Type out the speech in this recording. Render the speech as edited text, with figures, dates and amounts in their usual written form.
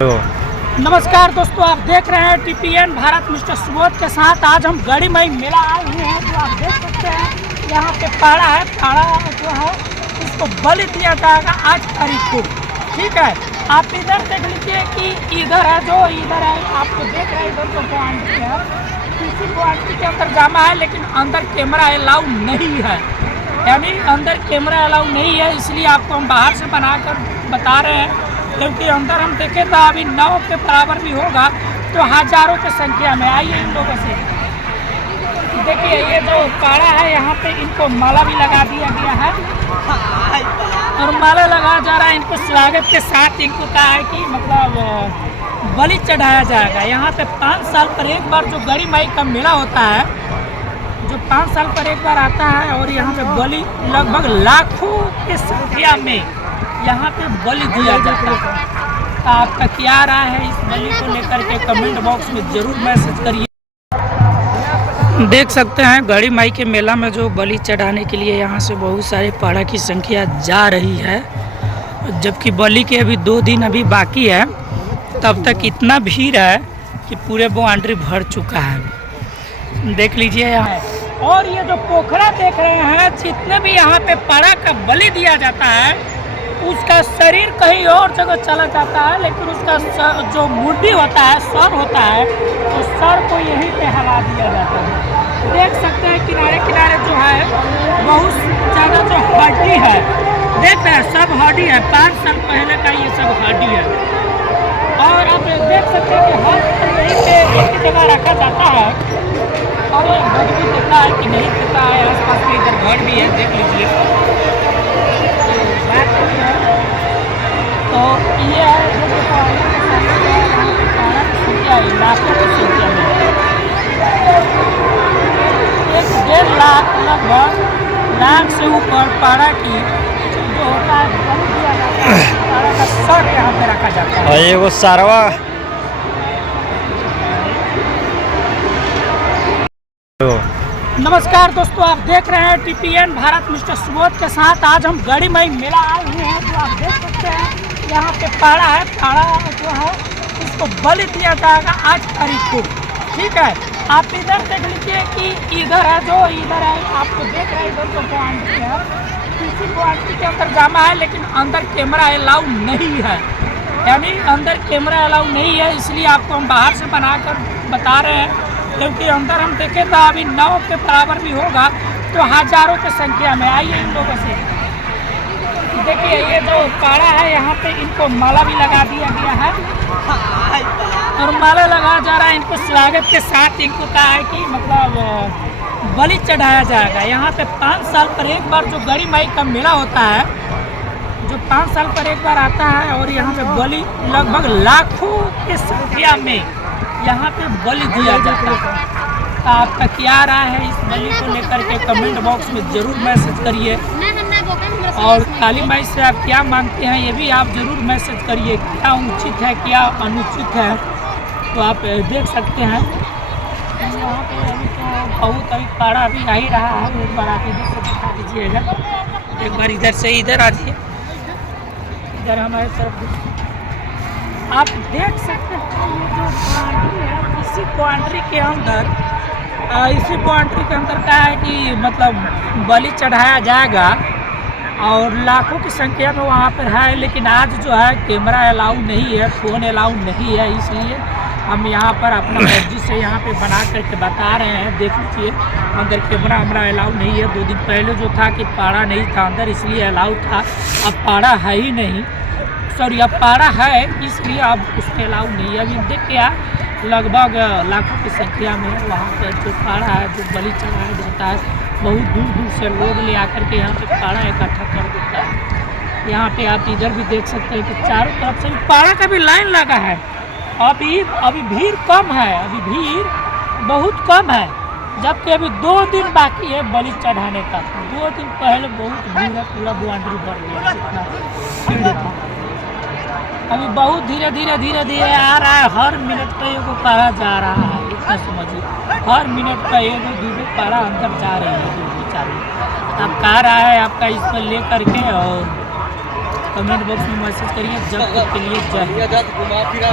नमस्कार दोस्तों, आप देख रहे हैं टीपीएन भारत मिस्टर सुबोध के साथ। आज हम गड़ी मई मेला आए हुए हैं। जो आप देख सकते हैं यहाँ पे पाड़ा है। पाड़ा जो है इसको बलि दिया जाएगा आज तारीख को। ठीक है, आप इधर देख लीजिए कि इधर है, जो इधर है आपको देख रहे हैं, इधर तो क्वांटिटी है। किसी क्वांटिटी के अंदर जाना है, लेकिन अंदर कैमरा अलाउ नहीं है, यानी अंदर कैमरा अलाउ नहीं है। इसलिए आपको हम बाहर से बनाकर बता रहे हैं, क्योंकि अंदर हम देखें तो अभी 9 के बराबर भी होगा, तो हजारों की संख्या में आइए इन लोगों से। देखिए ये जो पाड़ा है, यहाँ पे इनको माला भी लगा दिया गया है और माला लगाया जा रहा है। इनको स्वागत के साथ इनको कहा है कि मतलब बलि चढ़ाया जाएगा। यहाँ पे 5 साल पर एक बार जो गड़ी मई का मेला होता है, जो 5 साल पर एक बार आता है, और यहाँ पे बलि लगभग लाखों की संख्या में यहाँ पे बलि दिया जाता है। आपका क्या राय है इस बलि को लेकर के कमेंट बॉक्स में जरूर मैसेज करिए। देख सकते हैं गड़ी माई के मेला में जो बलि चढ़ाने के लिए यहाँ से बहुत सारे पाड़ा की संख्या जा रही है, जबकि बलि के अभी 2 दिन अभी बाकी है। तब तक इतना भीड़ है कि पूरे बाउंड्री भर चुका है। देख लीजिए यहाँ, और ये जो पोखरा देख रहे हैं, जितने भी यहाँ पे पाड़ा का बलि दिया जाता है, उसका शरीर कहीं और जगह चला जाता है, लेकिन उसका जो मुंडी होता है, सर होता है, तो सर को यहीं पे हला दिया जाता है। देख सकते हैं किनारे किनारे जो है बहुत ज़्यादा जो हड्डी है, देख रहे हैं सब हड्डी है। 5 साल पहले का ये सब हड्डी है। और आप देख सकते हैं कि हर यहीं पे एक जगह रखा जाता है, और ये घर भी देता है कि नहीं देता है। आसपास में इधर घर भी है, देख लीजिए। तो ये लाखों की संख्या में 1.5 लाख लगभग लाख से ऊपर पाड़ा की जो होता है बलि दिया जाता है। पाड़ा का सर यहाँ पे रखा जाता है। ये वो सारवा। नमस्कार दोस्तों, आप देख रहे हैं टीपीएन भारत मिस्टर सुबोध के साथ। आज हम गड़ी मई मेला आए हुए हैं। जो आप देख सकते हैं यहाँ पे पाड़ा है। पाड़ा जो है इसको बलि दिया जाएगा आज तारीख को। ठीक है, आप इधर देख लीजिए कि इधर है, जो इधर है आपको देख रहे हैं, इधर तो क्वांटिटी है। किसी क्वांटिटी के अंदर जाना है, लेकिन अंदर कैमरा अलाउ नहीं है, यानी अंदर कैमरा अलाउ नहीं है। इसलिए आपको हम बाहर से बनाकर बता रहे हैं, क्योंकि अंदर हम देखें तो अभी 9 के बराबर भी होगा, तो हजारों की संख्या में आइए इन लोगों से। देखिए ये जो पाड़ा है, यहाँ पे इनको माला भी लगा दिया गया है और माला लगाया जा रहा है। इनको स्वागत के साथ इनको कहा है कि मतलब बलि चढ़ाया जाएगा। यहाँ पे 5 साल पर एक बार जो गड़ी मई का मेला होता है, जो 5 साल पर एक बार आता है, और यहाँ पे बलि लगभग लाखों की संख्या में यहाँ पे बलि दिया जाता है। आपका क्या राय है इस बलि को लेकर के कमेंट बॉक्स में जरूर मैसेज करिए। और काली माई से आप क्या मांगते हैं ये भी आप जरूर मैसेज करिए। क्या उचित है, क्या अनुचित है, तो आप देख सकते हैं। यहाँ पे अभी तो बहुत अभी पाड़ा अभी आ ही रहा है। एक बार आप इधर से दिखा दीजिएगा, एक बार इधर से इधर आ जाइए, इधर हमारे तरफ आप देख सकते हैं। ये जो बाउंड्री है, इसी बाउंड्री के अंदर क्या है कि मतलब बलि चढ़ाया जाएगा, और लाखों की संख्या में वहाँ पर है। लेकिन आज जो है कैमरा अलाउ नहीं है, फ़ोन अलाउ नहीं है, इसलिए हम यहाँ पर अपना मर्जी से यहाँ पे बना करके बता रहे हैं। देख लीजिए अंदर कैमरा हमारा अलाउ नहीं है। 2 दिन पहले जो था कि पाड़ा नहीं था अंदर, इसलिए अलाउ था। अब पाड़ा है ही नहीं, सॉरी अब पाड़ा है, इसलिए अब उसमें अलाउ नहीं है। अभी देखिए लगभग लाखों की संख्या में वहाँ पर जो पाड़ा है, जो बलि चढ़ाया जाता है, बहुत दूर दूर से लोग ले आकर के यहाँ पे पाड़ा इकट्ठा कर देता है। यहाँ पे आप इधर भी देख सकते हैं कि चारों तरफ से पाड़ा का भी लाइन लगा है। अभी भीड़ कम है, अभी भीड़ बहुत कम है, जबकि अभी 2 दिन बाकी है बलि चढ़ाने का। 2 दिन पहले बहुत भीड़ है, पूरा बाउंड्री भर गया, जितना भीड़ था। अभी बहुत धीरे धीरे आ रहा है। हर मिनट पे एगो पाड़ा जा रहा है, इतना समझिए। हर मिनट पे एगो 2 पाड़ा अंदर जा रही है, 2 4। आप कह रहा है आपका इस पर ले करके और कमेंट बॉक्स में मैसेज करिए। जब तक के लिए जय हिंद।